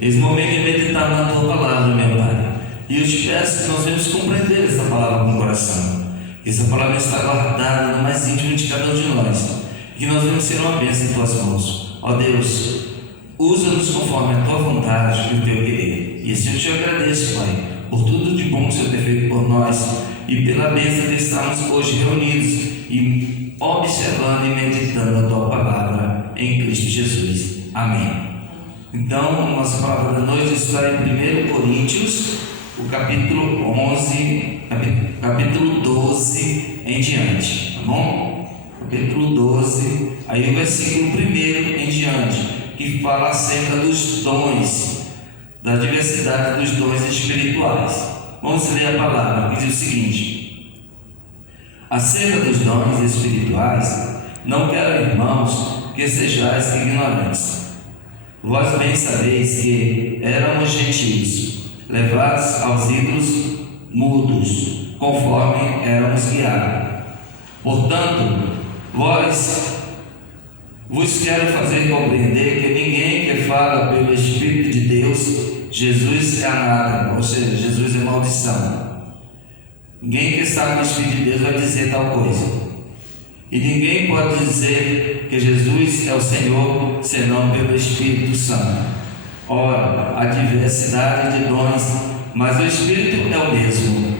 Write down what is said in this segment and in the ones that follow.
Esse momento de meditar na tua palavra, meu Pai. E eu te peço que nós venhamos compreender essa palavra com o coração. Que essa palavra está guardada no mais íntimo de cada um de nós. Que nós venhamos ser uma bênção em tuas mãos. Ó Deus, usa-nos conforme a tua vontade e o teu querer. E assim eu te agradeço, Pai, por tudo de bom que o Senhor tem feito por nós e pela bênção de estarmos hoje reunidos e observando e meditando a tua palavra em Cristo Jesus. Amém. Então, nossa palavra da noite está em 1 Coríntios, o capítulo 11, capítulo 12 em diante, tá bom? Capítulo 12, aí o versículo 1 em diante, que fala acerca dos dons, da diversidade dos dons espirituais. Vamos ler a palavra, que diz o seguinte: acerca dos dons espirituais, não quero, irmãos, que sejais ignorantes. Vós bem sabeis que éramos gentios, levados aos ídolos mudos, conforme éramos guiados. Portanto, vos quero fazer compreender que ninguém que fala pelo Espírito de Deus, Jesus é anátema, ou seja, Jesus é maldição. Ninguém que está no Espírito de Deus vai dizer tal coisa. E ninguém pode dizer que Jesus é o Senhor, senão pelo Espírito Santo. Ora, há diversidade de dons, mas o Espírito é o mesmo.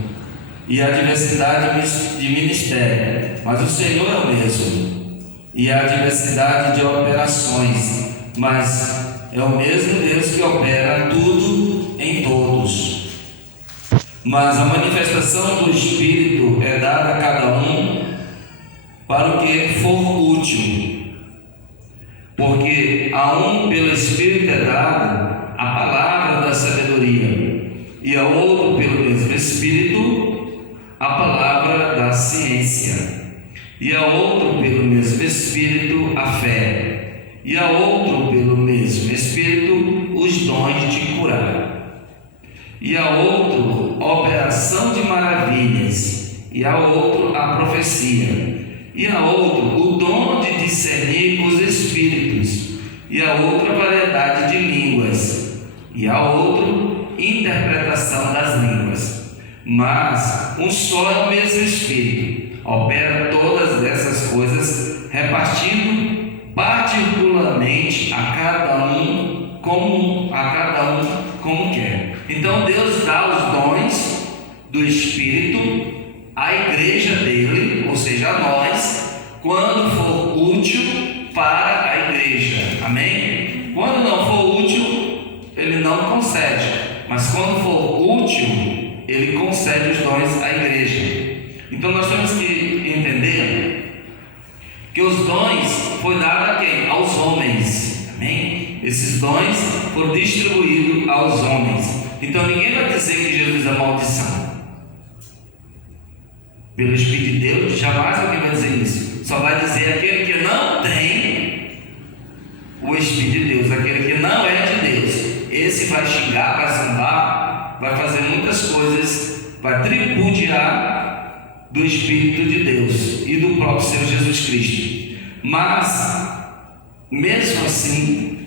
E há diversidade de ministério, mas o Senhor é o mesmo. E há diversidade de operações, mas é o mesmo Deus que opera tudo em todos. Mas a manifestação do Espírito é dada a cada um para o que for útil, porque a um pelo Espírito é dada a palavra da sabedoria, e a outro pelo mesmo Espírito a palavra da ciência, e a outro pelo mesmo Espírito a fé, e a outro pelo mesmo Espírito os dons de curar, e a outro operação de maravilhas, e a outro a profecia, e a outro o dom de discernir os espíritos, e a outra variedade de línguas, e a outro interpretação das línguas. Mas um só é o mesmo Espírito, opera todas essas coisas, repartindo particularmente a cada um como quer. Então Deus dá os dons do Espírito à igreja dele, ou seja, a nós, quando for útil para a igreja. Amém? Quando não for útil, ele não concede, mas quando for útil, ele concede os dons à igreja. Então nós temos que entender que os dons foram dados a quem? Aos homens. Amém? Esses dons foram distribuídos aos homens. Então ninguém vai dizer que Jesus é maldição. Pelo Espírito de Deus, jamais alguém vai dizer isso. Só vai dizer aquele que não tem o Espírito de Deus, aquele que não é de Deus. Esse vai xingar, vai zombar, vai fazer muitas coisas, vai tripudiar do Espírito de Deus e do próprio Senhor Jesus Cristo. Mas, mesmo assim,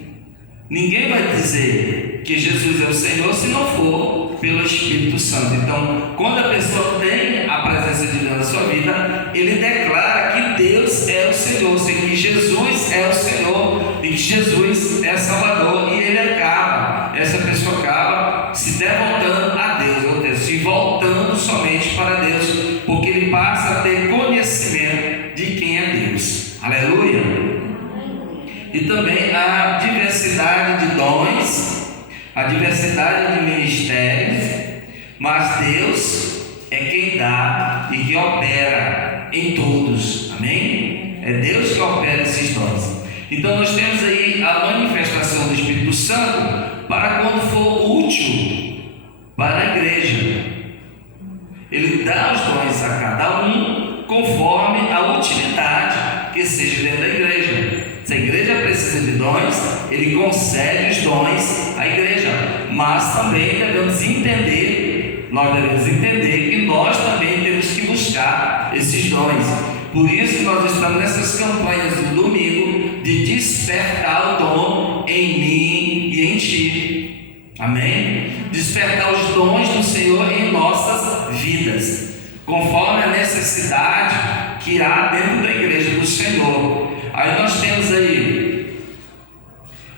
ninguém vai dizer que Jesus é o Senhor se não for pelo Espírito Santo. Então, quando a pessoa tem a presença de Deus na sua vida, ele declara que Deus é o Senhor, que Jesus é o Senhor e que Jesus é Salvador, e essa pessoa acaba se devotando a Deus, ou seja, se voltando somente para Deus, porque ele passa a ter conhecimento de quem é Deus. Aleluia! E também a diversidade de dons, a diversidade de ministérios, mas Deus é quem dá e que opera em todos. Amém? É Deus que opera esses dons. Então nós temos aí a manifestação do Espírito Santo para quando for útil para a igreja. Ele dá os dons a cada um conforme a utilidade que seja dentro da igreja. Se a igreja precisa de dons, ele concede os dons à igreja. Mas também nós devemos entender que nós também temos que buscar esses dons. Por isso nós estamos nessas campanhas do domingo de despertar o dom em mim e em ti. Amém? Despertar os dons do Senhor em nossas vidas, conforme a necessidade que há dentro da igreja do Senhor. Aí nós temos aí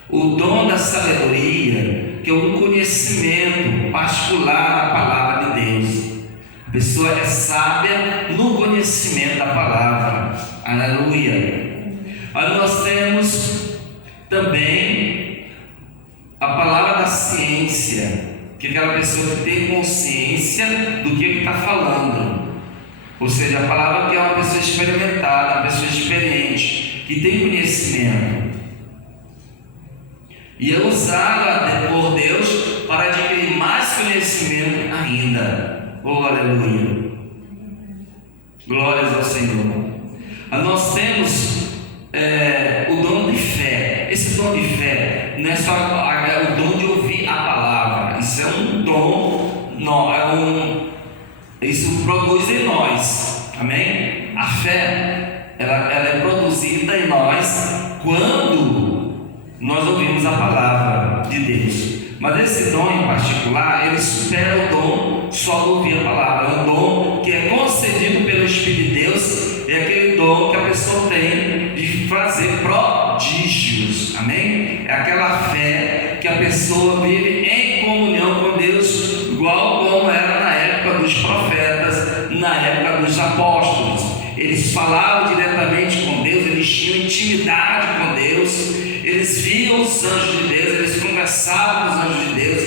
o dom da sabedoria, que é um conhecimento particular da palavra de Deus. A pessoa é sábia no conhecimento da palavra. Aleluia. Aí nós temos também a palavra da ciência, que é aquela pessoa que tem consciência do que ele está falando. Ou seja, a palavra que é uma pessoa experimentada, uma pessoa experiente, que tem conhecimento. E é usada por Deus para adquirir mais conhecimento ainda. Oh, aleluia. Glórias ao Senhor. Nós temos o dom de fé. Esse dom de fé não é só o dom de ouvir a palavra. Isso é um dom, isso produz em nós. Amém? A fé, ela é produzida em nós quando nós ouvimos a palavra de Deus. Mas esse dom em particular, ele supera o dom só de ouvir a palavra. É um dom que é concedido pelo Espírito de Deus. É aquele dom que a pessoa tem de fazer prodígios. Amém? É aquela fé que a pessoa vive em comunhão com Deus, igual como era na época dos profetas, na época dos apóstolos. Eles falavam diretamente com Deus, eles tinham intimidade com Deus, eles viam os anjos de Deus, eles conversavam com os anjos de Deus.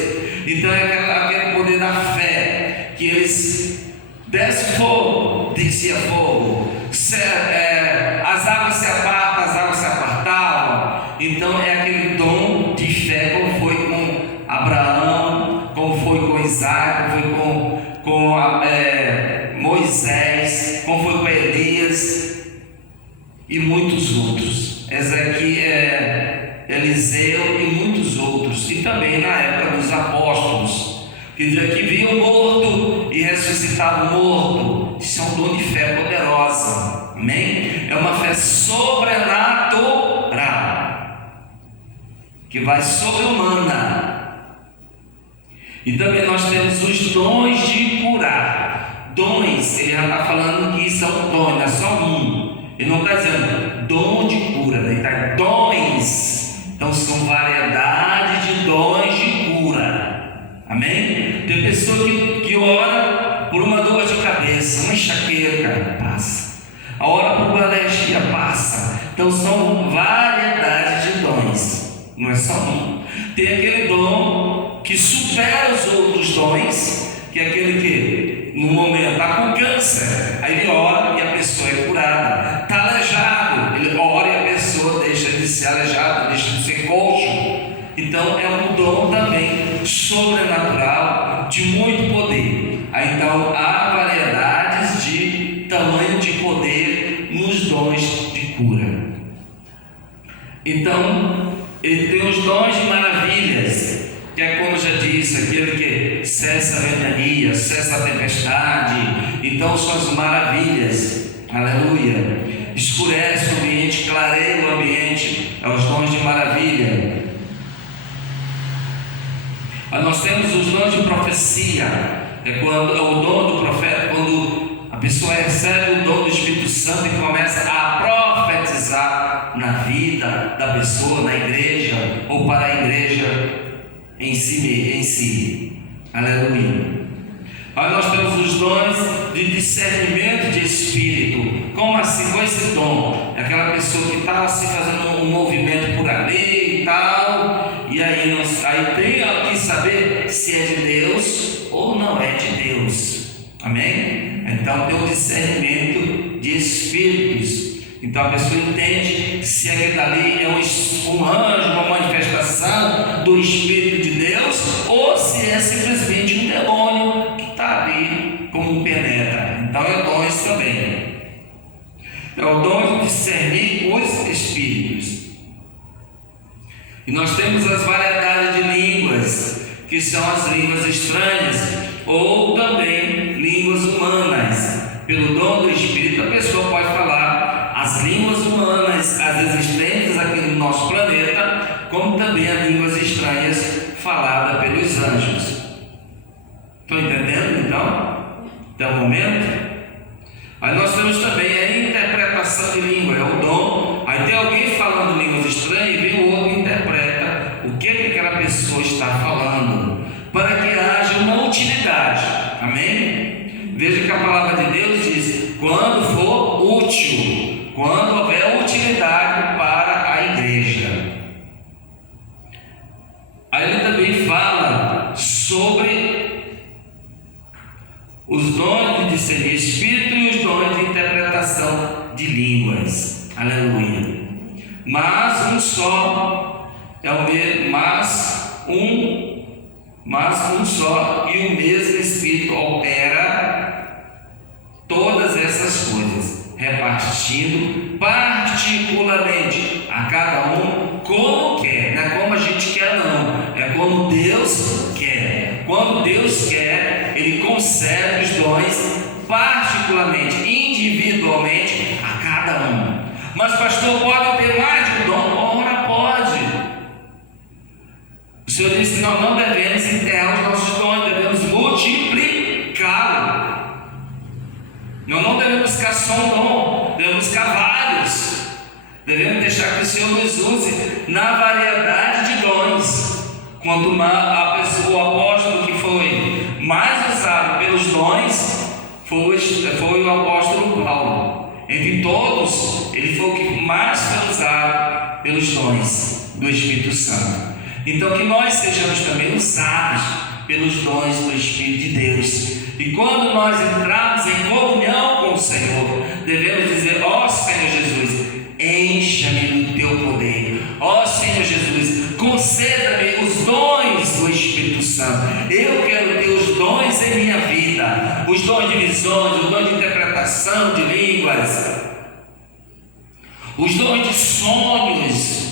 Então é aquele poder da fé, que eles desce fogo, descia fogo, as águas se apartam, as águas se apartavam. Então é aquele dom de fé, como foi com Abraão, como foi com Isaac, como foi com Moisés, como foi com Elias e muitos outros. Eliseu e muitos outros. E também na época dos apóstolos, que viam morto e ressuscitavam morto. Isso é um dom de fé poderosa. Amém? É uma fé sobrenatural, que vai sobre-humana. E também nós temos os dons de curar. Dons, ele já está falando que são dons, não é só um. Ele não está dizendo dom de cura, ele está dons. Então são variedades de dons de cura. Amém? Tem pessoa que ora por uma dor de cabeça, uma enxaqueca, passa. A ora por uma alergia, passa. Então são variedades de dons, não é só um. Tem aquele dom que supera os outros dons, que é aquele que no momento está com câncer, aí ele ora e a pessoa é curada. Está aleijado, ele ora e a pessoa deixa de ser aleijada, deixa de ser coxo. Então é um dom também sobrenatural, de muito poder. Aí, então há variedades de tamanho de poder nos dons de cura. Então ele tem os dons de maravilhas, que é como eu já disse, aquele que cessa a ventania, cessa a tempestade. Então são as maravilhas. Aleluia. Escurece o ambiente, clareia o ambiente. É os dons de maravilha. Mas nós temos os dons de profecia. É o dom do profeta, quando a pessoa recebe o dom do Espírito Santo e começa a profetizar na vida da pessoa, na igreja, ou para a igreja em si. Aleluia. Aí nós temos os dons de discernimento de espírito. Como assim? Com esse dom, é aquela pessoa que está assim fazendo um movimento por ali e tal, e aí tem que saber se é de Deus ou não é de Deus. Amém? Então tem o discernimento de espíritos. Então a pessoa entende se aquele dali é um anjo, uma manifestação do Espírito de Deus, ou se é simplesmente um demônio que está ali como penetra. Então é dons também. É o dom de discernir os espíritos. E nós temos as variedades de línguas, que são as línguas estranhas, ou também línguas humanas. Pelo dom do Espírito, a pessoa pode falar as línguas humanas, as existentes aqui no nosso planeta, como também as línguas estranhas falada pelos anjos. Estão entendendo então? Até o momento? Aí nós temos também a interpretação de língua, é o dom. Aí tem alguém falando línguas estranhas e vem o outro e interpreta o que aquela pessoa está falando, para que haja uma utilidade. Amém? Veja que a palavra de Deus diz: quando for útil, quando houver utilidade para a igreja. Aí ele também fala sobre os dons de discernir espírito e os dons de interpretação de línguas. Aleluia. Mas um só é o mesmo, mas um só e o mesmo Espírito opera todas essas coisas, repartindo particularmente a cada um como quer. Não é como a gente quer, não, é como Deus quer. Quando Deus quer, Ele concede os dons particularmente, individualmente a cada um. Mas pastor, pode ter mais de um dom? Ora, pode. O Senhor disse que nós não devemos enterrar os nossos dons, devemos multiplicá-los. Nós não devemos buscar só um dom, devemos buscar vários. Devemos deixar que o Senhor nos use na variedade de dons. Quanto mais o apóstolo que foi mais usado pelos dons foi o apóstolo Paulo. Entre todos, ele foi o que mais foi usado pelos dons do Espírito Santo. Então, que nós sejamos também usados pelos dons do Espírito de Deus. E quando nós entrarmos em comunhão com o Senhor, devemos dizer: ó Senhor Jesus, encha-me do teu poder. Ó Senhor Jesus, conceda-me os dons do Espírito Santo. Eu quero ter os dons em minha vida, os dons de visões, os dons de interpretação de línguas, os dons de sonhos,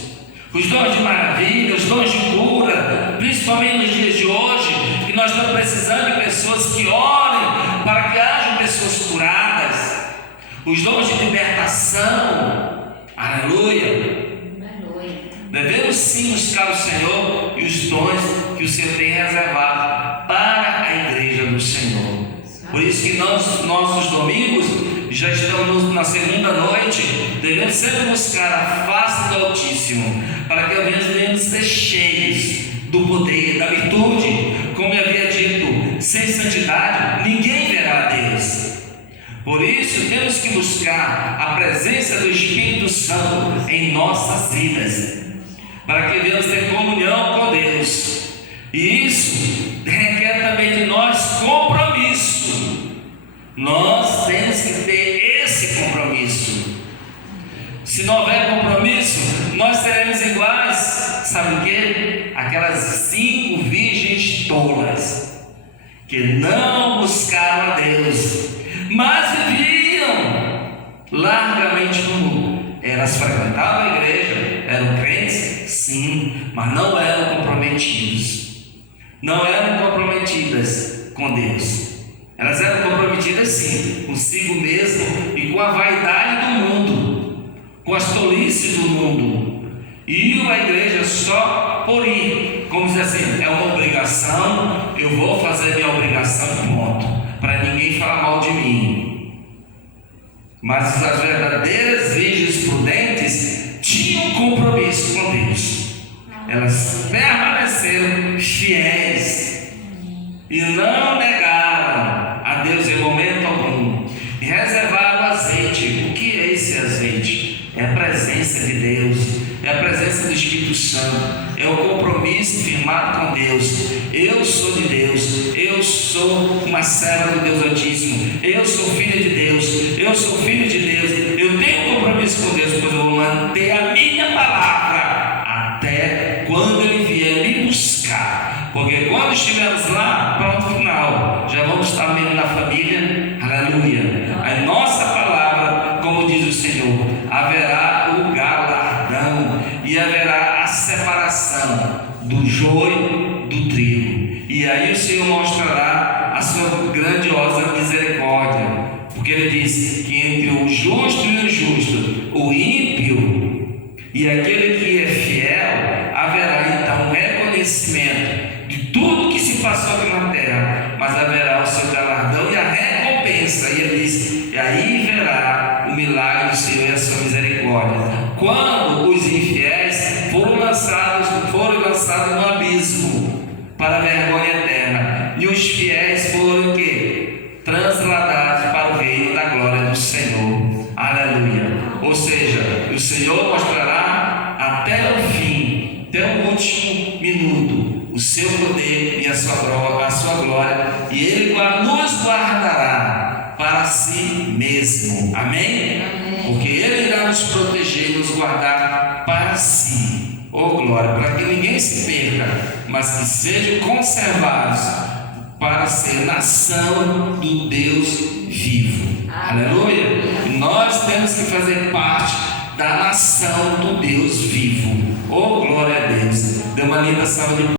os dons de maravilha, os dons de cura, principalmente nos dias de hoje, que nós estamos precisando de pessoas que orem para que hajam pessoas curadas, os dons de libertação. Aleluia. Devemos sim buscar o Senhor e os dons que o Senhor tem reservado para a igreja do Senhor. Por isso que nós, nossos domingos, já estamos na segunda noite, devemos sempre buscar a face do Altíssimo, para que venhamos ser cheios do poder, da virtude. Como eu havia dito, sem santidade ninguém verá a Deus. Por isso temos que buscar a presença do Espírito Santo em nossas vidas, para que venhamos ter comunhão com Deus. E isso requer também de nós compromisso. Nós temos que ter esse compromisso. Se não houver compromisso, nós seremos iguais, sabe o que? Aquelas 5 virgens tolas, que não buscaram a Deus, mas viviam largamente no mundo. Elas frequentavam a igreja, eram crentes, sim, mas não eram comprometidos. Não eram comprometidas com Deus. Elas eram comprometidas sim, consigo mesmo e com a vaidade do mundo, com as tolices do mundo. E a igreja só por ir, como diz assim, é uma obrigação, eu vou fazer minha obrigação, ponto, para ninguém falar mal de mim. Mas as verdadeiras virgens prudentes tinham compromisso com Deus. Elas permaneceram fiéis e não negaram a Deus em momento algum, e reservaram o azeite. O que é esse azeite? É a presença de Deus, é a presença do Espírito Santo, é o compromisso firmado com Deus. Eu sou de Deus, eu sou uma serva do Deus Altíssimo, eu sou filha de Deus, eu sou filho de Deus, eu tenho compromisso com Deus, pois eu vou manter a minha palavra até quando Ele vier me buscar. Porque quando estivermos lá, pronto, final, já vamos estar mesmo na família. Aleluia. A nossa palavra, como diz o Senhor, haverá o galardão e haverá a separação do joio do trigo. E aí o Senhor mostrará a sua grandiosa misericórdia, porque Ele diz que entre o justo e o injusto, o ímpio e aquele que é fiel, haverá então reconhecimento sofrimento, de tudo que se passou aqui na terra, mas haverá o seu galardão e a recompensa. E ele diz: e aí verá o milagre do Senhor e a sua misericórdia. Quando os infiéis foram lançados no abismo para a vergonha eterna, e os fiéis foram o quê? Transladados para o reino da glória do Senhor. Aleluia. Ou seja, o Senhor mostrará até o fim, até o último minuto, o seu poder e a sua glória, e Ele nos guardará para si mesmo. Amém? Porque Ele irá nos proteger e nos guardar para si. Oh glória, para que ninguém se perca, mas que sejam conservados para ser nação do Deus vivo. Aleluia. E nós temos que fazer parte da nação do Deus vivo. Oh glória a Deus. Dê uma linda salva de